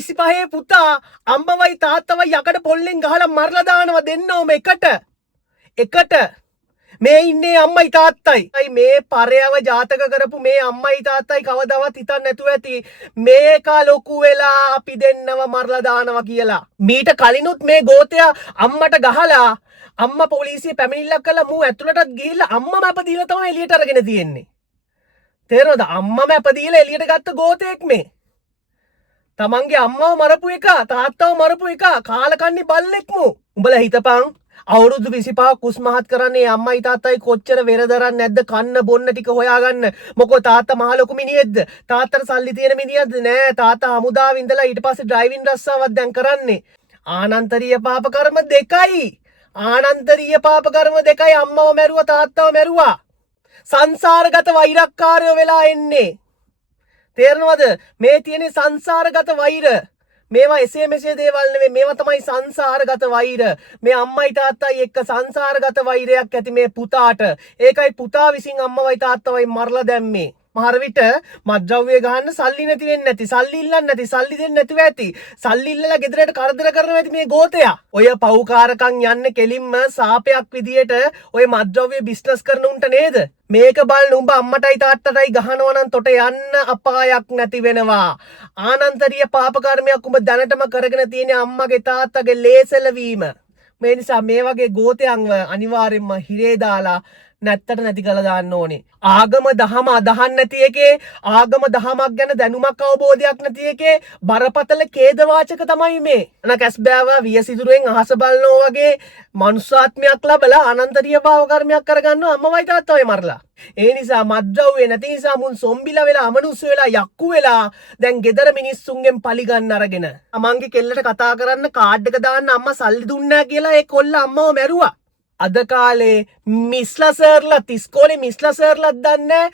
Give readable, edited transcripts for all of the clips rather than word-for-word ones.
25 පුතා අම්මවයි තාත්තවයි යකඩ පොල්ලෙන් ගහලා මරලා දානවා දෙන්නෝම එකට මේ ඉන්නේ අම්මයි තාත්තයි. මේ පරයව ජාතක කරපු මේ අම්මයි තාත්තයි කවදාවත් හිතන්නේ නැතුව ඇති මේක ලොකු වෙලා අපි දෙන්නව මරලා දානවා කියලා. මීට කලිනුත් මේ ගෝතයා අම්මට ගහලා අම්මා පොලිසිය පැමිණිල්ලක් කළා මූ ඇතුළටත් ගිහිල්ලා අම්මම අපදීලා තමයි එළියට අරගෙන තියෙන්නේ. තේරෙනවද? අම්මම අපදීලා එළියට ගත්ත ගෝතෙක් මේ. තමන්ගේ අම්මව මරපු එක තාත්තව මරපු එක කාලකන්ණි බල්ලෙක් මූ. උඹලා හිතපන් අවුරුදු 25ක් කුස්මහත් කරන්නේ අම්මයි තාත්තයි කොච්චර වෙර දරන්නේ නැද්ද කන්න බොන්න ටික හොයාගන්න. මොකෝ තාත්තා මහ ලොකු මිනිහෙක්ද? තාත්තට සල්ලි තියෙන මිනිහක්ද? නෑ. තාත්තා හමුදාවේ ඉඳලා ඊට පස්සේ ඩ්‍රයිවිං රස්සාවක් දැන් කරන්නේ. ආනන්තරීය පාප කර්ම දෙකයි. ආනන්තරීය පාප කර්ම දෙකයි. අම්මව මැරුවා තාත්තව මැරුවා. සංසාරගත වෛරක්කාරයෝ වෙලා එන්නේ. තේරෙනවද? මේ තියෙන සංසාරගත වෛර. මේවා එසේ මෙසේ දේවල් නෙවෙයි. මේවා තමයි සංසාරගත වෛර. මේ අම්මයි තාත්තයි එක්ක සංසාරගත වෛරයක් ඇති මේ පුතාට. ඒකයි පුතා විසින් අම්මවයි තාත්තවයි මරලා දැම්මේ. මහර විට මත්ද්‍රව්‍ය ගහන්න සල්ලි නැති වෙන්නේ නැති. සල්ලි ඉල්ලන්නේ නැති. සල්ලි දෙන්නේ නැතුව ඇති. සල්ලි ඉල්ලලා ගෙදරට කරදර කරනවා ඇති මේ ගෝතයා. ඔය පව්කාරකම් යන්නේ කෙලින්ම සාපයක් විදියට ඔය මත්ද්‍රව්‍ය බිස්නස් කරන උන්ට නේද? මේක බලන්න උඹ අම්මටයි තාත්තටයි ගහනවා නම් තොට යන්න අපායක් නැති වෙනවා. ආනන්තරීය පාප කර්මයක් උඹ දැනටම කරගෙන තියෙන අම්මගේ තාත්තගේ ලේසලවීම. මේ නිසා මේ වගේ ගෝතයන්ව අනිවාර්යෙන්ම හිරේ දාලා නැත්තට නැති කළා දාන්න ඕනේ. ආගම දහම අදහන් නැති එකේ ආගම දහමක් ගැන දැනුමක් අවබෝධයක් නැති එකේ බරපතල ඛේදවාචක තමයි මේ. අන කැස්බෑවා වියසිදුරෙන් අහස බලනෝ වගේ මනුස්සාත්මයක් ලැබලා අනන්තරීය පාව කර්මයක් කරගන්නවා අම්මවයි තාත්තවයි මරලා. ඒ නිසා මත්ද්‍රව්‍ය නැති නිසා මුන් සොම්බිලා වෙලා අමනුස්ස වෙලා යක්කු වෙලා දැන් ගෙදර මිනිස්සුන්ගෙන් පලි ගන්න අරගෙන අමන්ගේ කෙල්ලට කතා කරන්න කාඩ් එක දාන්න අම්මා සල්ලි දුන්නා කියලා ඒ කොල්ල අම්මව මැරුවා. අද කාලේ මිස්ලා සර්ලා ඉස්කෝලේ මිස්ලා සර්ලා දන්නේ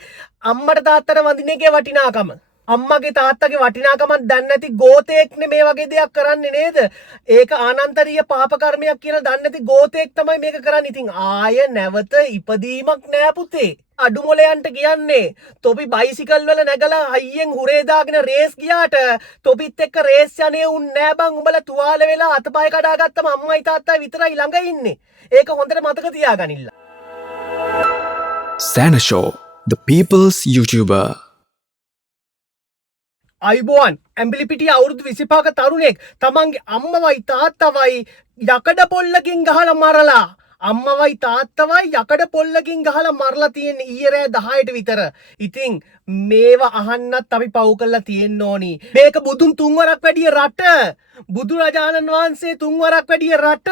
අම්මට තාත්තට වඳින එකේ වටිනාකම. අම්මගේ තාත්තගේ වටිනාකමක් දන්නේ නැති ගෝතෙක්නේ මේ වගේ දෙයක් කරන්නේ නේද? ඒක ආනන්තරීය පාප කර්මයක් කියලා දන්නේ නැති ගෝතෙක් තමයි මේක කරන්නේ. ඉතින් ආය නැවත ඉපදීමක් නෑ පුතේ. අඩු මොලයන්ට කියන්නේ තොපි බයිසිකල් වල නැගලා හයියෙන් හුරේ දාගෙන රේස් ගියාට තොපිත් එක්ක රේස් යන්නේ උන් නෑ බං. උඹලා තුවාල වෙලා අතපය කඩාගත්තම අම්මයි තාත්තයි විතරයි ළඟ ඉන්නේ. ඒක හොඳට මතක තියාගනින්න. Sana Show, the people's YouTuber. අයිබෝන් ඇම්බිලිපිටිය අවුරුදු 25ක තරුණෙක් තමන්ගේ අම්මවයි තාත්තවයි යකඩ පොල්ලකින් ගහලා මරලා. අම්මවයි තාත්තවයි යකඩ පොල්ලකින් ගහලා මරලා තියෙන ඊයේ රෑ 10ට විතර. ඉතින් මේවා අහන්නත් අපි පව් කරලා තියෙන්න ඕනි. මේක බුදුන් තුන්වරක් වැඩිය රට. බුදුරජාණන් වහන්සේ තුන්වරක් වැඩිය රට.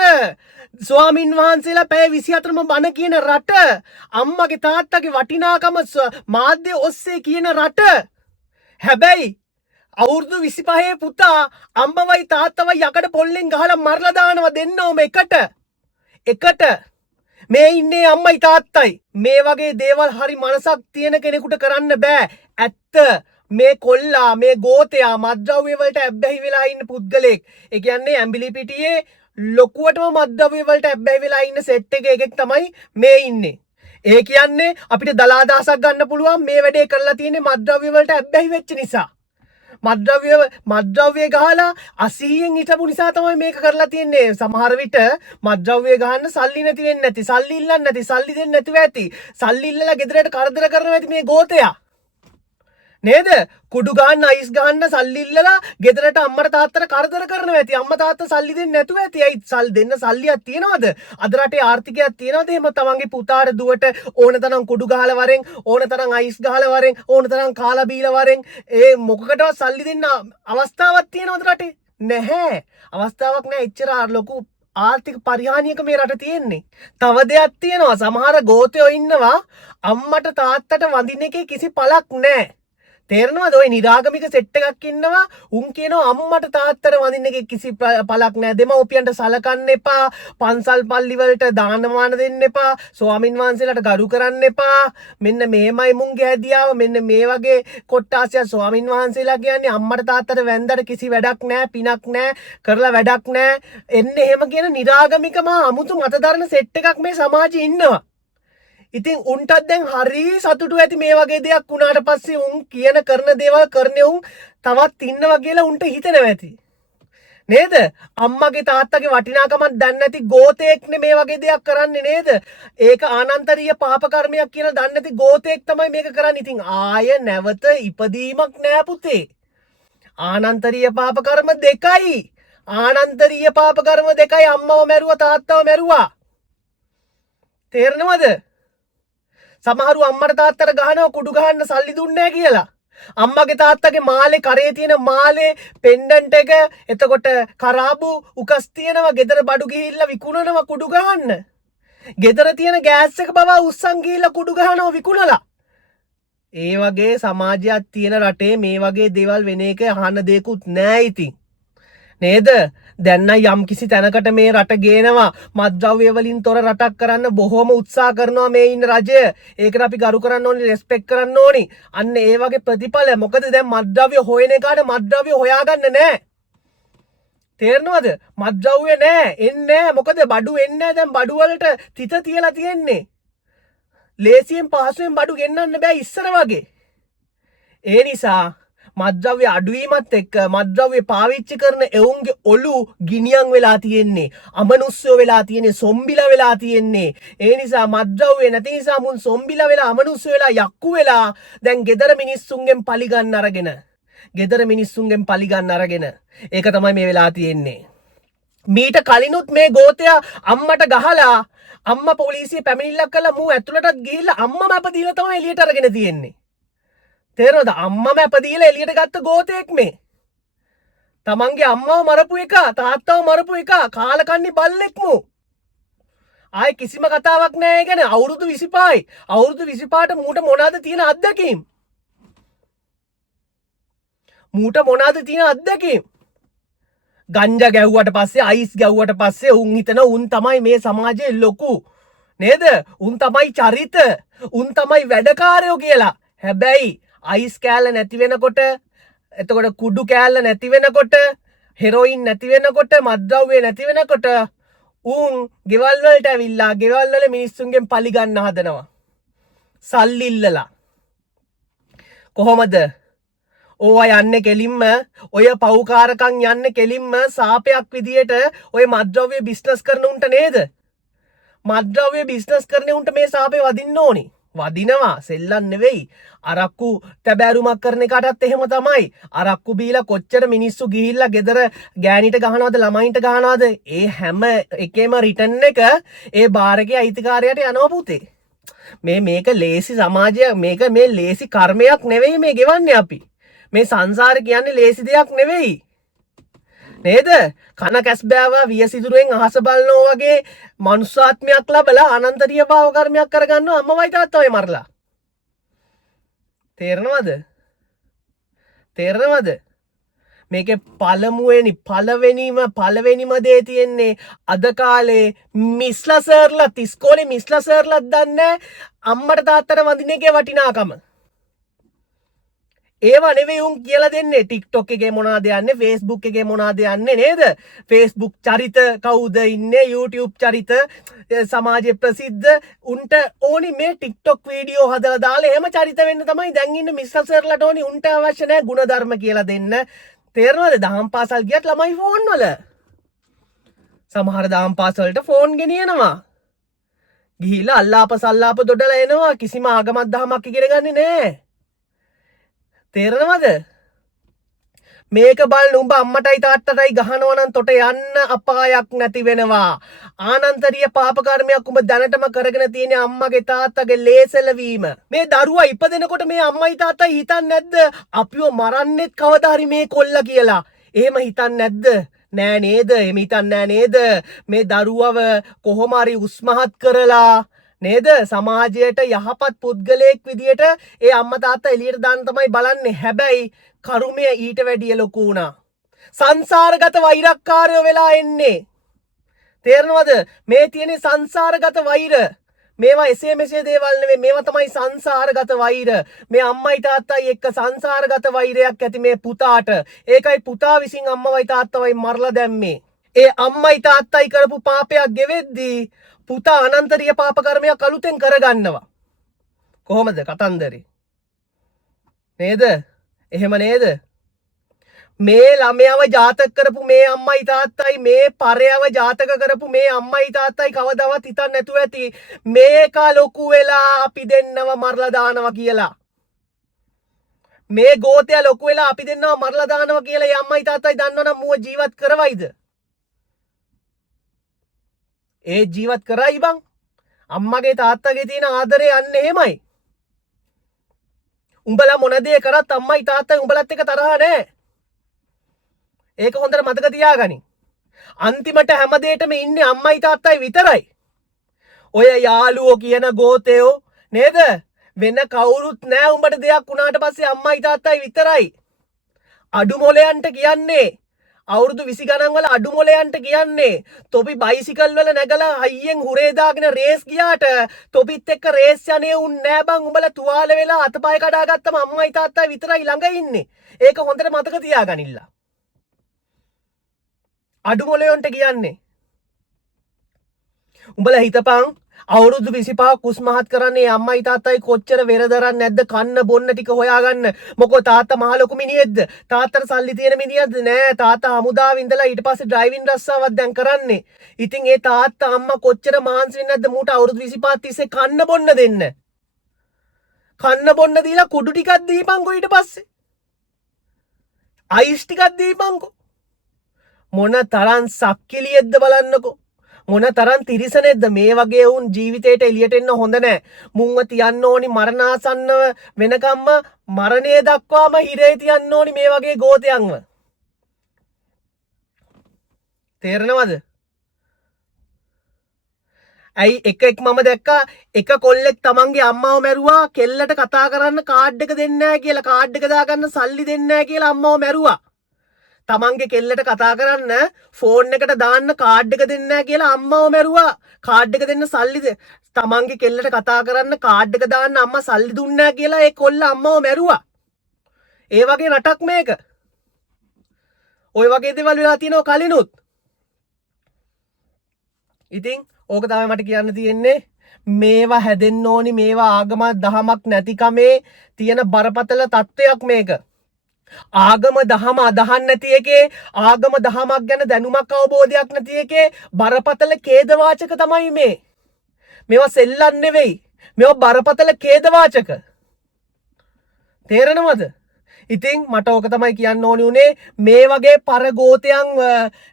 ස්වාමින් වහන්සේලා පැය 24ම බණ කියන රට. අම්මගේ තාත්තගේ වටිනාකම මාධ්‍ය ඔස්සේ කියන රට. හැබැයි අවුරුදු 25 පුතා අම්මවයි තාත්තවයි යකඩ පොල්ලෙන් ගහලා මරලා දානවා දෙන්නෝම එකට මේ ඉන්නේ අම්මයි තාත්තයි. මේ වගේ දේවල් හරි මනසක් තියෙන කෙනෙකුට කරන්න බෑ. ඇත්ත මේ කොල්ලා මේ ගෝතයා මත්ද්‍රව්‍ය වලට ඇබ්බැහි වෙලා ඉන්න පුද්ගලෙක්. ඒ කියන්නේ ඇම්බිලිපිටියේ ලොකුවටම මත්ද්‍රව්‍ය වලට ඇබ්බැහි වෙලා ඉන්න සෙට් එකෙක් තමයි මේ ඉන්නේ. ඒ කියන්නේ අපිට දලාදාසක් ගන්න පුළුවන් මේ වැඩේ කරලා තියෙන්නේ මත්ද්‍රව්‍ය වලට ඇබ්බැහි වෙච්ච නිසා. මත්ද්‍රව්‍ය ගහලා 80න් හිටපු නිසා තමයි මේක කරලා තියෙන්නේ. සමහර විට මත්ද්‍රව්‍ය ගහන්න සල්ලි නැති වෙන්නේ නැති. සල්ලි ඉල්ලන්නේ නැති. සල්ලි දෙන්නේ නැතුව ඇති. සල්ලි ඉල්ලලා ගෙදරට කරදර කරනවා ඇති මේ ගෝතයා. නේද? කුඩු ගන්න අයිස් ගන්න සල්ලි ඉල්ලලා ගෙදරට අම්මට තාත්තට කරදර කරනවා ඇති. අම්මා තාත්තා සල්ලි දෙන්නේ නැතුව ඇති. ඇයි සල්ලි දෙන්න සල්ලියක් තියනවද? අද රටේ ආර්ථිකයක් තියනවද? එහෙම තමන්ගේ පුතාට දුවට ඕන තරම් කුඩු ගහලා වරෙන්, ඕන තරම් අයිස් ගහලා වරෙන්, ඕන තරම් කාලා බීලා වරෙන් ඒ මොකකටවත් සල්ලි දෙන්න අවස්ථාවක් තියනවද රටේ? නැහැ. අවස්ථාවක් නැහැ. එච්චර ලොකු ආර්ථික පරිහානියක මේ රට තියෙන්නේ. තව දෙයක් තියෙනවා. සමහර ගෝතයෝ ඉන්නවා අම්මට තාත්තට වඳින එකේ කිසි පළක් නැහැ. තේරෙනවද? ඔය නිරාගමික සෙට් එකක් ඉන්නවා. උන් කියනවා අම්මට තාත්තට වඳින්න එකේ කිසි පළක් නැහැ. දෙමව්පියන්ට සලකන්න එපා. පන්සල් පල්ලි වලට දානමාන දෙන්න එපා. ස්වාමින් වහන්සේලාට ගරු කරන්න එපා. මෙන්න මේමයි මුන්ගේ හැදියාව. මෙන්න මේ වගේ කොට්ටාසිය ස්වාමින් වහන්සේලා කියන්නේ අම්මට තාත්තට වැන්දට කිසි වැඩක් නැහැ, පිනක් නැහැ, කරලා වැඩක් නැහැ. එන්නේ එහෙම කියන නිරාගමිකම අමුතු මතදරන සෙට් එකක් මේ සමාජයේ ඉන්නවා. ඉතින් උන්ටත් දැන් හරි සතුටු ඇති මේ වගේ දෙයක් වුණාට පස්සේ උන් කියන කරන දේවල් කරන්නේ උන් තවත් ඉන්නවා කියලා උන්ට හිතෙනවා ඇති. නේද? අම්මගේ තාත්තගේ වටිනාකමක් දන්නේ නැති ගෝතෙක්නේ මේ වගේ දෙයක් කරන්නේ නේද? ඒක ආනන්තරීය පාප කර්මයක් කියලා දන්නේ නැති ගෝතෙක් තමයි මේක කරන්නේ. ඉතින් ආය නැවත ඉපදීමක් නෑ පුතේ. ආනන්තරීය පාප කර්ම දෙකයි. ආනන්තරීය පාප කර්ම දෙකයි. අම්මව මැරුවා තාත්තව මැරුවා. තේරෙනවද? සමහරු අම්මට තාත්තට ගහනවා කුඩු ගහන්න සල්ලි දුන්නේ නැහැ කියලා. අම්මගේ තාත්තගේ මාලේ කරේ තියෙන මාලේ පෙන්ඩන්ට් එක එතකොට කරාබු උකස් තියෙනවා ගෙදර බඩු ගිහිල්ලා විකුණනවා කුඩු ගහන්න. ගෙදර තියෙන ගෑස් එක බව උස්සන් ගිහිල්ලා කුඩු ගහනවා විකුණලා. ඒ වගේ සමාජයක් තියෙන රටේ මේ වගේ දේවල් වෙන එක අහන්න දෙයක්වත් නැහැ ඉතින්. නේද? දැන් නම් යම් කිසි තැනකට මේ රට ගේනවා මත්ද්‍රව්‍ය වලින් තොර රටක් කරන්න බොහොම උත්සාහ කරනවා මේ ඉන්න රජය. ඒකට අපි ගරු කරන්න ඕනි, රෙස්පෙක්ට් කරන්න ඕනි. අන්න ඒ වගේ ප්‍රතිඵල. මොකද දැන් මත්ද්‍රව්‍ය හොයන එකාට මත්ද්‍රව්‍ය හොයාගන්න නැහැ. තේරෙනවද? මත්ද්‍රව්‍ය නැහැ, එන්නේ නැහැ. මොකද බඩු එන්නේ නැහැ. දැන් බඩු වලට තිත තියලා තියෙන්නේ. ලේසියෙන් පහසුවෙන් බඩු ගෙන්නන්න බෑ ඉස්සර වගේ. ඒ නිසා මත්ද්‍රව්‍ය අඩුවීමත් එක්ක මත්ද්‍රව්‍ය පාවිච්චි කරන එවුන්ගේ ඔලු ගිනියම් වෙලා තියෙන්නේ. අමනුෂ්‍යෝ වෙලා තියෙන්නේ, සොම්බිලා වෙලා තියෙන්නේ. ඒ නිසා මත්ද්‍රව්‍ය නැති නිසා මුන් සොම්බිලා වෙලා අමනුෂ්‍ය වෙලා යක්කු වෙලා දැන් ගෙදර මිනිස්සුන්ගෙන් පලි ගන්න අරගෙන. ගෙදර මිනිස්සුන්ගෙන් පලි ගන්න අරගෙන. ඒක තමයි මේ වෙලා තියෙන්නේ. මීට කලිනුත් මේ ගෝතයා අම්මට ගහලා අම්මා පොලිසිය පැමිණිල්ලක් කළා මූ ඇතුළටත් ගිහිල්ලා අම්මම අපදීලා තමයි එළියට අරගෙන තියෙන්නේ. තේරෙනවද? අම්මම අපදීලා එළියට ගත්ත ගෝතෙක් මේ. තමන්ගේ අම්මව මරපු එක, තාත්තව මරපු එක, කාලකන්ණි බල්ලෙක් මු. ආයේ කිසිම කතාවක් නෑ ඒ ගැන. අවුරුදු 25යි. අවුරුදු 25ට මූට මොනවාද තියෙන අත්දැකීම්? මූට මොනවාද තියෙන අත්දැකීම්? ගංජා ගැව්වට පස්සේ, අයිස් ගැව්වට පස්සේ උන් හිතන උන් තමයි මේ සමාජයේ ලොකු. නේද? උන් තමයි චරිත. උන් තමයි වැඩකාරයෝ කියලා. හැබැයි අයිස් කෑල්ල නැති වෙනකොට, එතකොට කුඩු කෑල්ල නැති වෙනකොට, හෙරොයින් නැති වෙනකොට, මත්ද්‍රව්‍ය නැති වෙනකොට උන් ගෙවල් වලට ඇවිල්ලා ගෙවල් වල මිනිස්සුන්ගෙන් පලි ගන්න හදනවා. සල්ලි ඉල්ලලා. කොහොමද? ඕවා යන්නේ කෙලින්ම ඔය පව්කාරකම් යන්නේ කෙලින්ම සාපයක් විදියට ඔය මත්ද්‍රව්‍ය බිස්නස් කරන උන්ට නේද? මත්ද්‍රව්‍ය බිස්නස් කරන උන්ට මේ සාපේ වදින්න ඕනි. වදිනවා, සෙල්ලම් නෙවෙයි. අරක්කු තැබෑරුමක් කරන එකටත් එහෙම තමයි. අරක්කු බීලා කොච්චර මිනිස්සු ගිහිල්ලා ගෙදර ගෑනිට ගහනවද, ළමයින්ට ගහනවද? ඒ හැම එකේම රිටර්න් එක ඒ බාර් එකේ අයිතිකාරයාට යනවා පුතේ. මේක ලේසි සමාජයක්, මේක මේ ලේසි කර්මයක් නෙවෙයි මේ ගෙවන්නේ අපි. මේ සංසාර කියන්නේ ලේසි දෙයක් නෙවෙයි. නේද? කන කැස්බෑවා වියසිදුරෙන් අහස බලනෝ වගේ මනුස්සාත්මයක් ලැබලා අනන්තරීය භාව කර්මයක් කරගන්නවා අම්මවයි තාත්තවයි මරලා. තේරෙනවද? තේරෙනවද? මේකේ පළවෙනිම දේ තියෙන්නේ අද කාලේ මිස්ලා සර්ලත් ඉස්කෝලේ මිස්ලා සර්ලත් දන්නේ අම්මට තාත්තට වඳින එකේ වටිනාකම. ඒවා නෙවෙයි උන් කියලා දෙන්නේ. TikTok එකේ මොනවද යන්නේ, Facebook එකේ මොනවද යන්නේ නේද? Facebook චරිත කවුද ඉන්නේ, YouTube චරිත සමාජයේ ප්‍රසිද්ධ උන්ට ඕනි මේ TikTok වීඩියෝ හදලා දාලා එහෙම චරිත වෙන්න තමයි දැන් ඉන්න මිස්ටර් සර්ලට ඕනි. උන්ට අවශ්‍ය නැහැ ಗುಣධර්ම කියලා දෙන්න. තේරෙනවද? දහම් පාසල් ගියත් ළමයි ෆෝන් වල. සමහර දහම් පාසල් වලට ෆෝන් ගෙනියනවා. ගිහිලා අල්ලාප සල්ලාප දොඩලා එනවා. කිසිම ආගමක් දහමක් ඉගෙන ගන්නේ නැහැ. තේරෙනවද? මේක බලන්න උඹ අම්මටයි තාත්තටයි ගහනවා නම් තොට යන්න අපායක් නැති වෙනවා. ආනන්තරීය පාප කර්මයක් උඹ දැනටම කරගෙන තියෙන අම්මගේ තාත්තගේ ලේසලවීම. මේ දරුවා ඉපදෙනකොට මේ අම්මයි තාත්තයි හිතන්නේ නැද්ද අපිව මරන්නෙත් කවදා හරි මේ කොල්ලා කියලා? එහෙම හිතන්නේ නැද්ද? නෑ නේද? එහෙම හිතන්නේ නෑ නේද? මේ දරුවව කොහොම හරි උස්මහත් කරලා නේද සමාජයට යහපත් පුද්ගලයෙක් විදියට ඒ අම්මා තාත්තා එළියට දාන්න තමයි බලන්නේ. හැබැයි කරුමය ඊට වැඩිය ලොකු වුණා. සංසාරගත වෛරක්කාරයෝ වෙලා එන්නේ. තේරෙනවද? මේ තියෙන සංසාරගත වෛර. මේවා එසේ මෙසේ දේවල් නෙවෙයි. මේවා තමයි සංසාරගත වෛර. මේ අම්මයි තාත්තයි එක්ක සංසාරගත වෛරයක් ඇති මේ පුතාට. ඒකයි පුතා විසින් අම්මවයි තාත්තවයි මරලා දැම්මේ. ඒ අම්මයි තාත්තයි කරපු පාපයක් ගෙවෙද්දී පුතා අනන්තරීය පාප කර්මයක් අලුතෙන් කරගන්නවා. කොහොමද කතන්දරේ? නේද? එහෙම නේද? මේ ළමයාව ජාතක කරපු මේ අම්මයි තාත්තයි මේ පරයව ජාතක කරපු මේ අම්මයි තාත්තයි කවදාවත් හිතන්නේ නැතුව ඇති මේක ලොකු වෙලා අපි දෙන්නව මරලා දානවා කියලා. මේ ගෝතයා ලොකු වෙලා අපි දෙන්නව මරලා දානවා කියලා මේ අම්මයි තාත්තයි දන්නවනම් මුව ජීවත් කරවයිද? ඒ ජීවත් කරයි බං. අම්මගේ තාත්තගේ තියෙන ආදරේ අන්න එහෙමයි. උඹලා මොන දේ කරත් අම්මයි තාත්තයි උඹලත් එක්ක තරහ නැහැ. ඒක හොඳට මතක තියාගනින්. අන්තිමට හැමදේටම ඉන්නේ අම්මයි තාත්තයි විතරයි. ඔය යාළුවෝ කියන ගෝතයෝ නේද? වෙන කවුරුත් නෑ උඹට දෙයක් වුණාට පස්සේ අම්මයි තාත්තයි විතරයි. අඩු මොලයන්ට කියන්නේ අවුරුදු 20 ගණන් වල අඩු මොලයන්ට කියන්නේ තොපි බයිසිකල් වල නැගලා හයියෙන් හුරේ දාගෙන රේස් ගියාට තොපිත් එක්ක රේස් යන්නේ උන් නෑ බං. උඹලා තුවාල වෙලා අතපය කඩාගත්තම අම්මයි තාත්තයි විතරයි ළඟ ඉන්නේ. ඒක හොඳට මතක තියාගනින්න. අඩු මොලයන්ට කියන්නේ උඹලා හිතපන් අවුරුදු 25ක් කුස්මහත් කරන්නේ අම්මයි තාත්තයි කොච්චර වෙරදරන්නේ නැද්ද කන්න බොන්න ටික හොයාගන්න. මොකෝ තාත්තා මහ ලොකු මිනිහෙක්ද? තාත්තට සල්ලි තියෙන මිනිහක්ද? නෑ. තාත්තා හමුදාවේ ඉඳලා ඊට පස්සේ ඩ්‍රයිවිං රස්සාවක් දැන් කරන්නේ. ඉතින් ඒ තාත්තා අම්මා කොච්චර මහන්සි වෙන්නේ නැද්ද මූට අවුරුදු 25 තිස්සේ කන්න බොන්න දෙන්න. කන්න බොන්න දීලා කුඩු ටිකක් දීපන්කෝ ඊට පස්සේ. අයිස් ටිකක් දීපන්කෝ. මොන තරම් සක්කිලියෙක්ද බලන්නකෝ. මොන තරම් තිරිසනෙක්ද මේ වගේ වුන් ජීවිතේට එළියට එන්න හොඳ නැහැ. මුන්ව තියන්න ඕනි මරණාසන්නව වෙනකම්ම මරණය දක්වාම හිරේ තියන්න ඕනි මේ වගේ ගෝතයන්ව. තේරෙනවද? ඇයි එක මම දැක්කා එක කොල්ලෙක් තමන්ගේ අම්මාව මැරුවා කෙල්ලට කතා කරන්න කාඩ් එක දෙන්නේ නැහැ කියලා කාඩ් එක දාගන්න සල්ලි දෙන්නේ නැහැ කියලා අම්මාව මැරුවා. තමන්ගේ කෙල්ලට කතා කරන්න ෆෝන් එකට දාන්න කාඩ් එක දෙන්නේ නැහැ කියලා අම්මව මැරුවා. කාඩ් එක දෙන්න සල්ලිද තමන්ගේ කෙල්ලට කතා කරන්න කාඩ් එක දාන්න අම්මා සල්ලි දුන්නේ නැහැ කියලා ඒ කොල්ල අම්මව මැරුවා. ඒ වගේ රටක් මේක. ওই වගේ දේවල් වෙලා තියෙනවා කලිනුත්. ඉතින් ඕක තමයි මට කියන්න තියෙන්නේ. මේවා හැදෙන්න ඕනි මේවා ආගමක් දහමක් නැතිකමේ තියෙන බරපතල තත්ත්වයක් මේක. ආගම දහම අදහන් නැති එකේ ආගම දහමක් ගැන දැනුමක් අවබෝධයක් නැති එකේ බරපතල ඛේදවාචක තමයි මේ. මේවා සෙල්ලම් නෙවෙයි. මේවා බරපතල ඛේදවාචක. තේරෙනවද? ඉතින් මට ඕක තමයි කියන්න ඕනි උනේ මේ වගේ පරගෝතයන්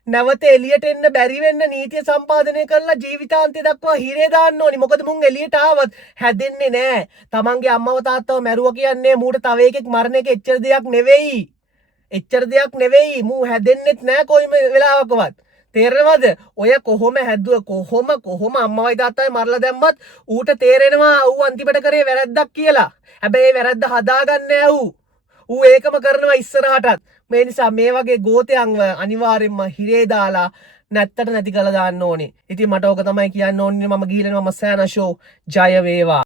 නැවත එළියට එන්න බැරි වෙන්න නීතිය සම්පාදනය කරලා ජීවිතාන්තය දක්වා හිරේ දාන්න ඕනි. මොකද මුන් එළියට ආවත් හැදෙන්නේ නැහැ. තමන්ගේ අම්මව තාත්තව මැරුවා කියන්නේ මූට තව එකෙක් මරණ එක එච්චර දෙයක් නෙවෙයි. එච්චර දෙයක් නෙවෙයි. මූ හැදෙන්නෙත් නැහැ කොයිම වෙලාවකවත්. තේරෙනවද? ඔය කොහොම හැදුව කොහොම අම්මවයි තාත්තයි මරලා දැම්මත් ඌට තේරෙනවා ඌ අන්තිමට කරේ වැරද්දක් කියලා. හැබැයි වැරද්ද හදාගන්නේ නැහැ ඌ ඒකම කරනවා ඉස්සරහටත්. මේ නිසා මේ වගේ ගෝතයන්ව අනිවාර්යෙන්ම හිරේ දාලා නැත්තට නැති කළා දාන්න ඕනේ. ඉතින් මට ඕක තමයි කියන්න ඕනේ. මම ගිහින් මම සෑන ෂෝ ජය වේවා.